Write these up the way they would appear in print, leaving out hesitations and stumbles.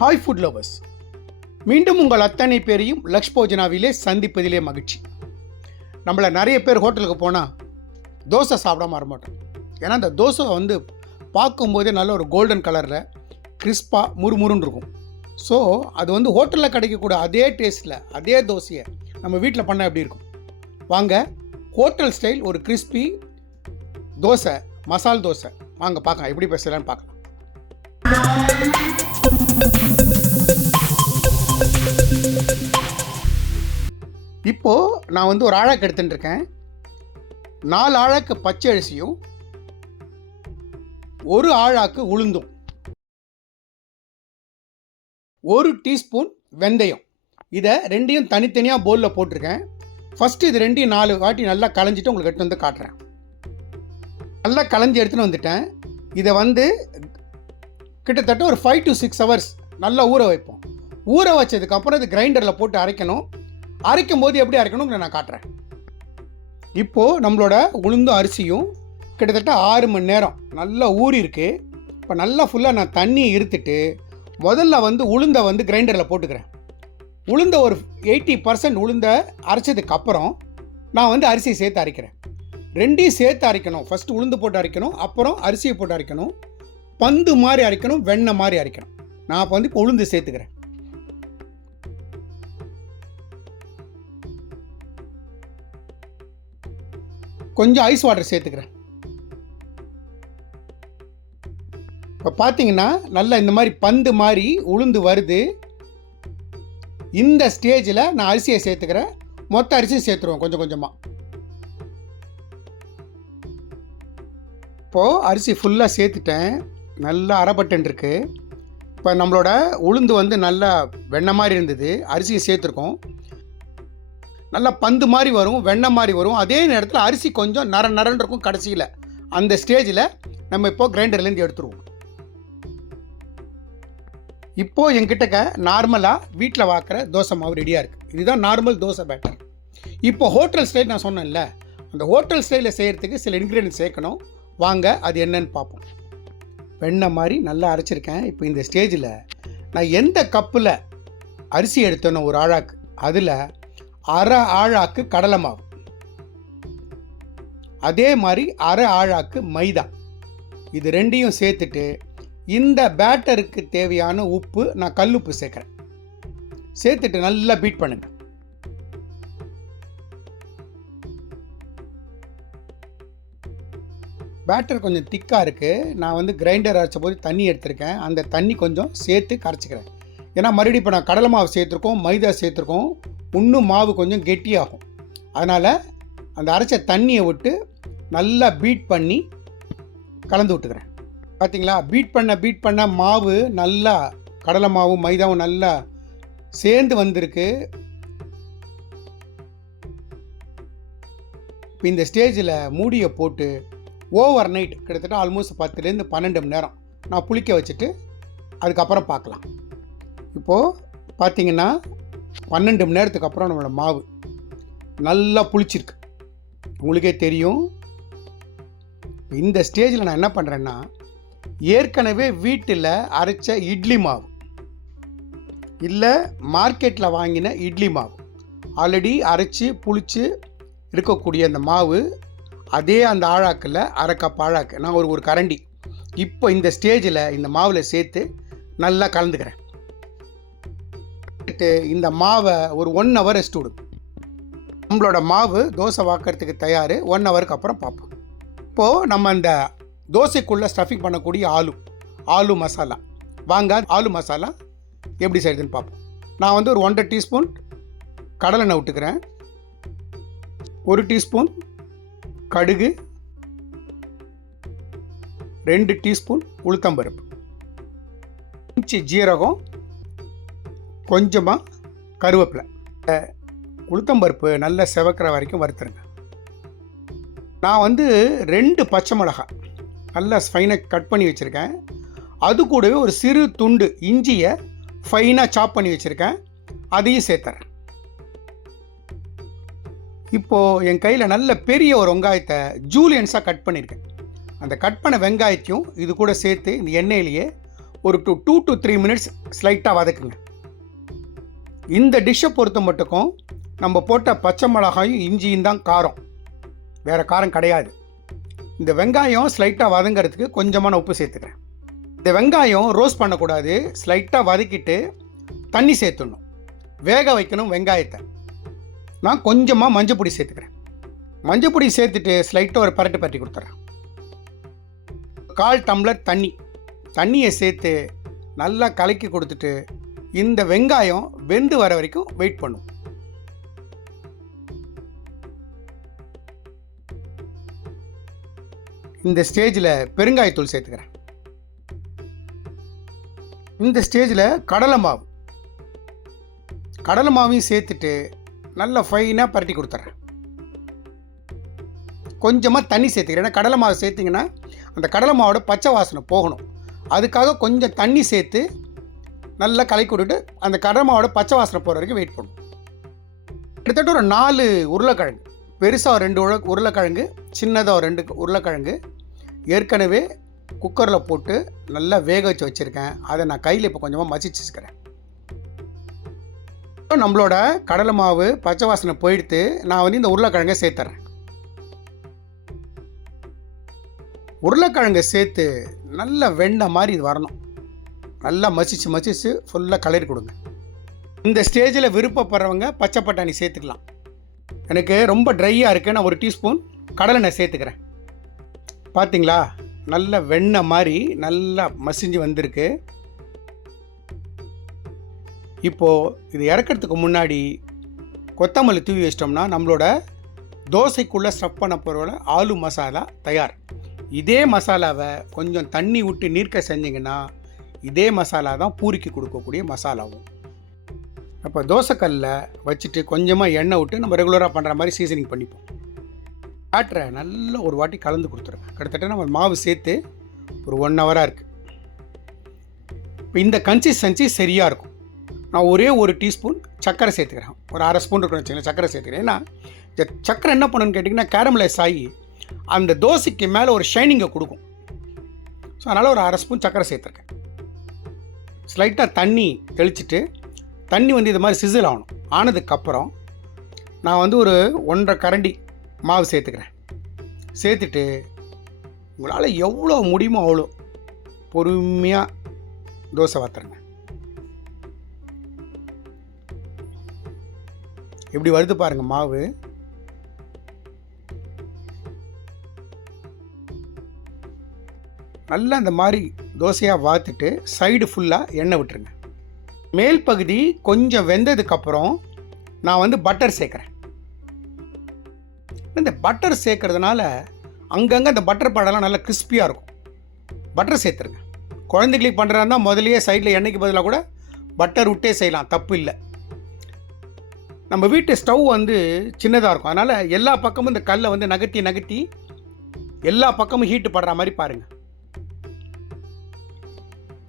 Hi food lovers, மீண்டும் உங்கள் அத்தனை பேரையும் லக்ஷ் போஜனாவிலே சந்திப்பதிலே மகிழ்ச்சி. நம்மளை நிறைய பேர் ஹோட்டலுக்கு போனால் தோசை சாப்பிடாம வரமாட்டோம். ஏன்னா அந்த தோசை பார்க்கும்போதே நல்ல ஒரு கோல்டன் கலரில் கிறிஸ்பாக முறுமுறுன்னு இருக்கும். ஸோ அது ஹோட்டலில் கிடைக்கக்கூடிய அதே டேஸ்ட்டில் அதே தோசையை நம்ம வீட்டில் பண்ணால் எப்படி இருக்கும்? வாங்க, ஹோட்டல் ஸ்டைல் ஒரு கிறிஸ்பி தோசை, மசால் தோசை வாங்க பார்க்கலாம், எப்படி பேசலான்னு பார்க்கலாம். இப்போது நான் ஒரு ஆழாக்கு எடுத்துகிட்டு இருக்கேன். 4 ஆழாக்கு பச்சை அரிசியும் 1 ஆழாக்கு உளுந்தும் 1 டீஸ்பூன் வெந்தயம், இதை ரெண்டையும் தனித்தனியாக பவுலில் போட்டிருக்கேன். ஃபஸ்ட்டு இது ரெண்டையும் 4 வாட்டி நல்லா களைஞ்சிட்டு உங்களுக்கு எடுத்து வந்து காட்டுறேன். நல்லா களைஞ்சி எடுத்துகிட்டு வந்துட்டேன். இதை கிட்டத்தட்ட ஒரு 5 to 6 hours நல்லா ஊற வைப்போம். ஊற வச்சதுக்கப்புறம் இது கிரைண்டரில் போட்டு அரைக்கணும். அரைக்கும் போது எப்படி அரைக்கணும்னு நான் காட்டுறேன். இப்போது நம்மளோட உளுந்தும் அரிசியும் கிட்டத்தட்ட 6 மணி நேரம் நல்லா ஊறிருக்கு. இப்போ நல்லா ஃபுல்லாக நான் தண்ணியை இருத்துட்டு முதல்ல உளுந்தை கிரைண்டரில் போட்டுக்கிறேன். உளுந்தை ஒரு 80% உளுந்தை அரைச்சதுக்கப்புறம் நான் அரிசியை சேர்த்து அரைக்கிறேன். ரெண்டையும் சேர்த்து அரைக்கணும். ஃபஸ்ட்டு உளுந்து போட்டு அரைக்கணும், அப்புறம் அரிசியை போட்டு அரைக்கணும். பந்து மாதிரி அரைக்கணும், வெண்ணெய் மாதிரி அரைக்கணும். நான் இப்போ உளுந்து சேர்த்துக்கிறேன். கொஞ்சம் ஐஸ் வாட்டர் சேர்த்துக்கிறேன். இப்போ பார்த்தீங்கன்னா நல்லா இந்த மாதிரி பந்து மாதிரி உளுந்து வருது. இந்த ஸ்டேஜில் நான் அரிசியை சேர்த்துக்கிறேன். மொத்த அரிசியை சேர்த்துருவோம் கொஞ்சம் கொஞ்சமாக. இப்போது அரிசி ஃபுல்லாக சேர்த்துட்டேன். நல்லா அரைப்பட்டுன்னு இருக்கு. இப்போ நம்மளோட உளுந்து நல்லா வெண்ணெய் மாதிரி இருந்தது. அரிசியை சேர்த்துருக்கோம். நல்லா பந்து மாதிரி வரும், வெண்ணெய் மாதிரி வரும். அதே நேரத்தில் அரிசி கொஞ்சம் நரன்னு இருக்கும் கடைசியில். அந்த ஸ்டேஜில் நம்ம இப்போது கிரைண்டர்லேருந்து எடுத்துருவோம். இப்போது என்கிட்ட நார்மலாக வீட்டில் வாக்குற தோசை மாவு ரெடியாக இருக்குது. இதுதான் நார்மல் தோசை பேட்டர். இப்போ ஹோட்டல் ஸ்டைல் நான் சொன்னேன்ல, அந்த ஹோட்டல் ஸ்டைலில் செய்கிறதுக்கு சில இன்க்ரீடியன்ட் சேர்க்கணும். வாங்க அது என்னன்னு பார்ப்போம். வெண்ணெய் மாதிரி நல்லா அரைச்சிருக்கேன். இப்போ இந்த ஸ்டேஜில் நான் எந்த கப்பில் அரிசி எடுத்தேனோ ஒரு ஆழாக்கு, அதில் 1/2 ஆழாக்கு கடலை மாவு, அதே மாதிரி 1/2 ஆழாக்கு மைதா, இது ரெண்டையும் சேர்த்துட்டு இந்த பேட்டருக்கு தேவையான உப்பு, நான் கல்லுப்பு சேர்க்குறேன். சேர்த்துட்டு நல்லா பீட் பண்ணுங்க. பேட்டர் கொஞ்சம் திக்காக இருக்குது. நான் கிரைண்டர் அரைச்ச போது தண்ணி எடுத்திருக்கேன். அந்த தண்ணி கொஞ்சம் சேர்த்து கரைச்சிக்கிறேன். ஏன்னா மறுபடியும் இப்போ நான் கடலை மாவு சேர்த்துருக்கோம், மைதா சேர்த்துருக்கோம், இன்னும் மாவு கொஞ்சம் கெட்டியாகும். அதனால் அந்த அரைச்ச தண்ணியை விட்டு நல்லா பீட் பண்ணி கலந்து விட்டுக்கிறேன். பார்த்தீங்களா, பீட் பண்ண மாவு நல்லா, கடலை மாவும் மைதாவும் நல்லா சேர்ந்து வந்திருக்கு. இப்போ இந்த ஸ்டேஜில் மூடியை போட்டு ஓவர் நைட் கிட்டத்தட்ட ஆல்மோஸ்ட் 10 to 12 மணி நேரம் நான் புளிக்க வச்சுட்டு அதுக்கப்புறம் பார்க்கலாம். இப்போது பார்த்தீங்கன்னா 12 மணி நேரத்துக்கு அப்புறம் நம்மளோட மாவு நல்லா புளிச்சிருக்கு, உங்களுக்கே தெரியும். இந்த ஸ்டேஜில் நான் என்ன பண்ணுறேன்னா, ஏற்கனவே வீட்டில் அரைச்ச இட்லி மாவு இல்லை மார்க்கெட்டில் வாங்கின இட்லி மாவு, ஆல்ரெடி அரைச்சி புளிச்சு இருக்கக்கூடிய அந்த மாவு, அதே அந்த ஆழாக்கில் 1/2 கப் ஆழாக்கு நான் ஒரு கரண்டி இப்போ இந்த ஸ்டேஜில் இந்த மாவில் சேர்த்து நல்லா கலந்துக்கிறேன். இந்த மாவை ஒரு 1 hour ரெஸ்ட் விடும். நம்மளோட மாவு தோசை வாக்கிறதுக்கு தயார். 1 hourக்கு அப்புறம் பார்ப்போம். இப்போது நம்ம இந்த தோசைக்குள்ளே ஸ்டஃபிங் பண்ணக்கூடிய ஆலு மசாலா, வாங்க ஆலு மசாலா எப்படி செய்யுதுன்னு பார்ப்போம். நான் ஒரு 1.5 டீஸ்பூன் கடலை எண்ணெய் விட்டுக்கிறேன். 1 டீஸ்பூன் கடுகு, 2 டீஸ்பூன் உளுத்தம்பருப்பு, இஞ்சி ஜீரகம், கொஞ்சமாக கருவேப்பிலை. உளுத்தம்பருப்பு நல்லா செவக்கிற வரைக்கும் வறுத்துருங்க. நான் 2 பச்சை மிளகாய் நல்லா ஃபைனாக கட் பண்ணி வச்சுருக்கேன். அது கூடவே ஒரு சிறு துண்டு இஞ்சியை ஃபைனாக சாப் பண்ணி வச்சுருக்கேன், அதையும் சேர்த்துறேன். இப்போது என் கையில் நல்ல பெரிய ஒரு வெங்காயத்தை ஜூலியன்ஸாக கட் பண்ணியிருக்கேன். அந்த கட் பண்ண வெங்காயத்தையும் இது கூட சேர்த்து இந்த எண்ணெயிலேயே ஒரு 2 to 3 மினிட்ஸ் ஸ்லைட்டாக வதக்குங்க. இந்த டிஷ்ஷை பொறுத்த மட்டுக்கும் நம்ம போட்ட பச்சை மிளகாயும் இஞ்சியும் தான் காரம், வேறு காரம் கிடையாது. இந்த வெங்காயம் ஸ்லைட்டாக வதங்கிறதுக்கு கொஞ்சமான உப்பு சேர்த்துக்கிறேன். இந்த வெங்காயம் ரோஸ்ட் பண்ணக்கூடாது, ஸ்லைட்டாக வதக்கிட்டு தண்ணி சேர்த்துடணும், வேக வைக்கணும் வெங்காயத்தை. நான் கொஞ்சமாக மஞ்சள் பொடி சேர்த்துக்கிறேன். மஞ்சள் பொடி சேர்த்துட்டு ஸ்லைட்டாக ஒரு பரட்டி கொடுத்துட்றேன். 1/4 டம்ளர் தண்ணியை சேர்த்து நல்லா கலக்கி கொடுத்துட்டு இந்த வெங்காயம் வெந்து வர வரைக்கும் வெயிட் பண்ணும். இந்த ஸ்டேஜில் பெருங்காயத்தூள் சேர்த்துக்கிறேன். இந்த ஸ்டேஜில் கடலை மாவையும் சேர்த்துட்டு நல்லா ஃபைனாக பரட்டி கொடுத்துட்றேன். கொஞ்சமாக தண்ணி சேர்த்துக்கிறேன். ஏன்னா கடலை மாவு சேர்த்திங்கன்னா அந்த கடலை மாவோட பச்சை வாசனை போகணும். அதுக்காக கொஞ்சம் தண்ணி சேர்த்து நல்லா கலக்கி விட்டுட்டு அந்த கடலை மாவோட பச்சை வாசனை போகிற வரைக்கும் வெயிட் பண்ணும். கிட்டத்தட்ட ஒரு 4 உருளைக்கிழங்கு, பெருசாக ஒரு 2 உருளைக்கிழங்கு, சின்னதாக ஒரு 2 உருளைக்கிழங்கு ஏற்கனவே குக்கரில் போட்டு நல்லா வேக வச்சு வச்சுருக்கேன். அதை நான் கையில் இப்போ கொஞ்சமாக மசிச்சு வச்சுக்கிறேன். நம்மளோட கடலை மாவு பச்சை வாசனை போயிடுத்து. நான் வந்து இந்த உருளைக்கிழங்கை சேர்த்துறேன். உருளைக்கிழங்கை சேர்த்து நல்லா வெண்ணெய் மாதிரி இது வரணும். நல்லா மசிச்சு ஃபுல்லாக கலரி கொடுங்க. இந்த ஸ்டேஜில் விருப்பப்படுறவங்க பச்சை பட்டாணி சேர்த்துக்கலாம். எனக்கு ரொம்ப ட்ரையாக இருக்குது, நான் 1 டீஸ்பூன் கடலெண்ணெய் சேர்த்துக்கிறேன். பார்த்தீங்களா, நல்ல வெண்ணெய் மாதிரி நல்லா மசிஞ்சு வந்திருக்கு. இப்போது இது இறக்கிறதுக்கு முன்னாடி கொத்தமல்லி தூவி வச்சிட்டோம்னா நம்மளோட தோசைக்குள்ளே ஸ்டஃப் பண்ண போகிற ஆலு மசாலா தயார். இதே மசாலாவை கொஞ்சம் தண்ணி விட்டு நீர்க்க செஞ்சிங்கன்னா இதே மசாலா தான் பூரிக்கு கொடுக்கக்கூடிய மசாலாவும். அப்போ தோசைக்கல்லில் வச்சுட்டு கொஞ்சமாக எண்ணெய் விட்டு நம்ம ரெகுலராக பண்ணுற மாதிரி சீசனிங் பண்ணிப்போம். பேட்டரை நல்லா ஒரு வாட்டி கலந்து கொடுத்துருங்க. கிட்டத்தட்ட நம்ம மாவு சேர்த்து ஒரு 1 ஹவராக இருக்குது. இப்போ இந்த கன்சிஸ்டன்சி சரியாக இருக்கும். நான் ஒரே 1 டீஸ்பூன் சர்க்கரை சேர்த்துக்கிறேன். ஒரு 1/2 ஸ்பூன் இருக்குன்னு வச்சுக்கோங்க, சர்க்கரை சேர்த்துக்கிறேன். ஏன்னா இந்த சர்க்கரை என்ன பண்ணுன்னு கேட்டிங்கன்னா கேரமலைஸ் ஆகி அந்த தோசைக்கு மேலே ஒரு ஷைனிங்கை கொடுக்கும். ஸோ அதனால் ஒரு 1/2 ஸ்பூன் சர்க்கரை சேர்த்துருக்கேன். ஸ்லைட்டாக தண்ணி தெளிச்சிட்டு தண்ணி வந்து இது மாதிரி சிசில் ஆகணும். ஆனதுக்கப்புறம் நான் வந்து ஒரு 1.5 கரண்டி மாவு சேர்த்துக்கிறேன். சேர்த்துட்டு உங்களால் எவ்வளோ முடியுமோ அவ்வளோ பொறுமையாக தோசை வாத்துருங்க. எப்படி வருது பாருங்கள் மாவு. நல்லா இந்த மாதிரி தோசையாக வாத்துட்டு சைடு ஃபுல்லாக எண்ணெய் விட்டுருங்க. மேல் பகுதி கொஞ்சம் வெந்ததுக்கப்புறம் நான் வந்து பட்டர் சேர்க்குறேன். இந்த பட்டர் சேர்க்கறதுனால அங்கங்கே அந்த பட்டர் படம்லாம் நல்லா கிறிஸ்பியாக இருக்கும். பட்டர் சேர்த்துருங்க. குழந்தைகளுக்கு பண்ணுறதா இருந்தால் முதலையே சைடில் எண்ணெய்க்கு பதிலாக கூட பட்டர் விட்டே செய்யலாம், தப்பு இல்லை. நம்ம வீட்டு ஸ்டவ் வந்து சின்னதாக இருக்கும், அதனால் எல்லா பக்கமும் இந்த கல்லை வந்து நகர்த்தி எல்லா பக்கமும் ஹீட்டு படுற மாதிரி பாருங்கள்.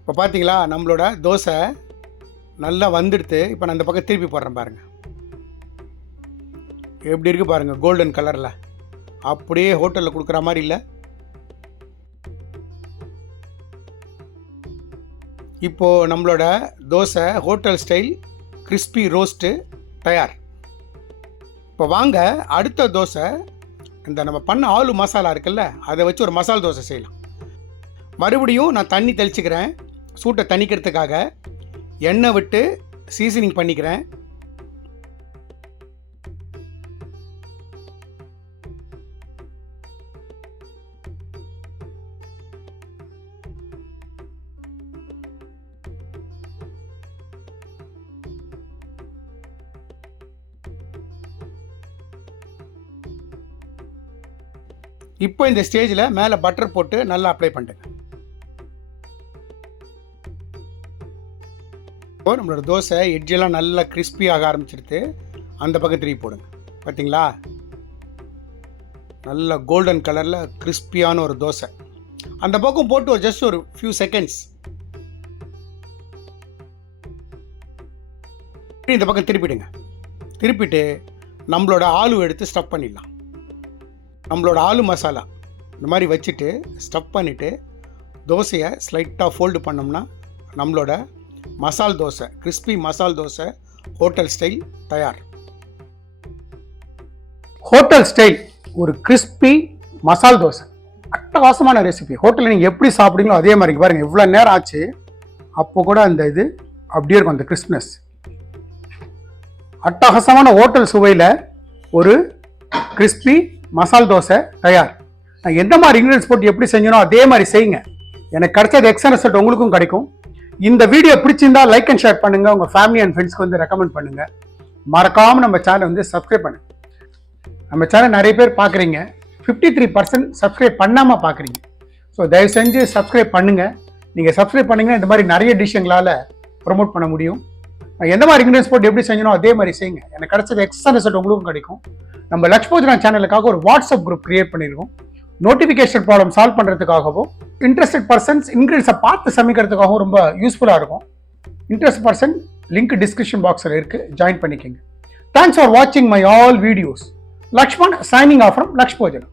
இப்போ பார்த்தீங்களா, நம்மளோட தோசை நல்லா வந்துடுத்து. இப்போ நான் இந்த பக்கம் திருப்பி போடுறேன் பாருங்கள். எப்படி இருக்குது பாருங்கள், கோல்டன் கலரில். அப்படியே ஹோட்டலில் கொடுக்குற மாதிரி இல்லை. இப்போது நம்மளோட dosa hotel style crispy roast தயார். இப்போ வாங்க அடுத்த தோசை, இந்த நம்ம பண்ண ஆலு மசாலா இருக்குல்ல, அதை வச்சு ஒரு மசாலா தோசை செய்யலாம். மறுபடியும் நான் தண்ணி தெளிச்சுக்கிறேன். சூட்டை தணிக்கிறதுக்காக எண்ணெய் விட்டு சீசனிங் பண்ணிக்கிறேன். இப்போ இந்த ஸ்டேஜில் மேலே பட்டர் போட்டு நல்லா அப்ளை பண்ணிட்டுங்க. இப்போ நம்மளோட தோசை எட்ஜெல்லாம் நல்லா கிறிஸ்பி ஆக ஆரம்பிச்சிடுது. அந்த பக்கம் திருப்பி போடுங்க. பார்த்தீங்களா, நல்ல கோல்டன் கலரில் கிறிஸ்பியான ஒரு தோசை. அந்த பக்கம் போட்டு ஒரு ஜஸ்ட் ஒரு ஃபியூ செகண்ட்ஸ் இந்த பக்கம் திருப்பிடுங்க. திருப்பிட்டு நம்மளோட ஆலு எடுத்து ஸ்டஃப் பண்ணிடலாம். நம்மளோட ஆலு மசாலா இந்த மாதிரி வச்சுட்டு ஸ்டஃப் பண்ணிவிட்டு தோசையை ஸ்லைட்டாக ஃபோல்டு பண்ணோம்னா நம்மளோட மசால் தோசை, கிறிஸ்பி மசால் தோசை ஹோட்டல் ஸ்டைல் தயார். ஹோட்டல் ஸ்டைல் ஒரு கிறிஸ்பி மசால் தோசை அட்டகாசமான ரெசிபி. ஹோட்டலில் நீங்கள் எப்படி சாப்பிடுங்களோ அதே மாதிரி பாருங்கள். இவ்வளோ நேரம் ஆச்சு, அப்போ கூட அந்த இது அப்படியே இருக்கும், அந்த கிறிஸ்ப்னஸ். அட்டகாசமான ஹோட்டல் சுவையில் ஒரு கிறிஸ்பி மசால் தோசை தயார். நான் எந்த மாதிரி இன்க்ரீடியன்ஸ் போட்டு எப்படி செஞ்சனோ அதே மாதிரி செய்யுங்க. எனக்கு கிடைச்சது எக்ஸ்ட்ரா ரிசல்ட் உங்களுக்கும் கிடைக்கும். இந்த வீடியோ பிடிச்சிருந்தா லைக் அண்ட் ஷேர் பண்ணுங்கள். உங்கள் ஃபேமிலி அண்ட் ஃப்ரெண்ட்ஸ்க்கு வந்து ரெக்கமெண்ட் பண்ணுங்கள். மறக்காமல் நம்ம சேனலை வந்து சப்ஸ்கிரைப் பண்ணுங்கள். நம்ம சேனல் நிறைய பேர் பார்க்குறீங்க, 53% சப்ஸ்கிரைப் பண்ணாமல் பார்க்குறீங்க. ஸோ தயவு செஞ்சு சப்ஸ்கிரைப் பண்ணுங்கள். நீங்கள் சப்ஸ்கிரைப் பண்ணிங்கன்னா இந்த மாதிரி நிறைய டிஷ் எங்களால் ப்ரொமோட் பண்ண முடியும். எந்த மாதிரி இன்க்ரீடியன்ஸ் போட்டு எப்படி செஞ்சனோ அதே மாதிரி செய்யுங்க. எனக்கு கிடைச்சது எக்ஸ்ட்ரா ரிசல்ட் உங்களுக்கும் கிடைக்கும். நம்ம லக்ஷ்போஜனா சேனலுக்காக ஒரு வாட்ஸ்அப் குரூப் கிரியேட் பண்ணியிருக்கோம். நோட்டிஃபிகேஷன் ப்ராப்ளம் சால்வ் பண்ணுறதுக்காகவும் இன்ட்ரெஸ்டட் பர்சன்ஸ் இன்க்ரீடியன்ஸை பார்த்து சமைக்கிறதுக்காகவும் ரொம்ப யூஸ்ஃபுல்லாக இருக்கும். இன்ட்ரெஸ்ட் பர்சன் லிங்க் டிஸ்கிரிப்ஷன் பாக்ஸில் இருக்குது, ஜாயின் பண்ணிக்கோங்க. தேங்க்ஸ் ஃபார் வாட்சிங் my all videos. Lakshman signing off from Lakshpojana.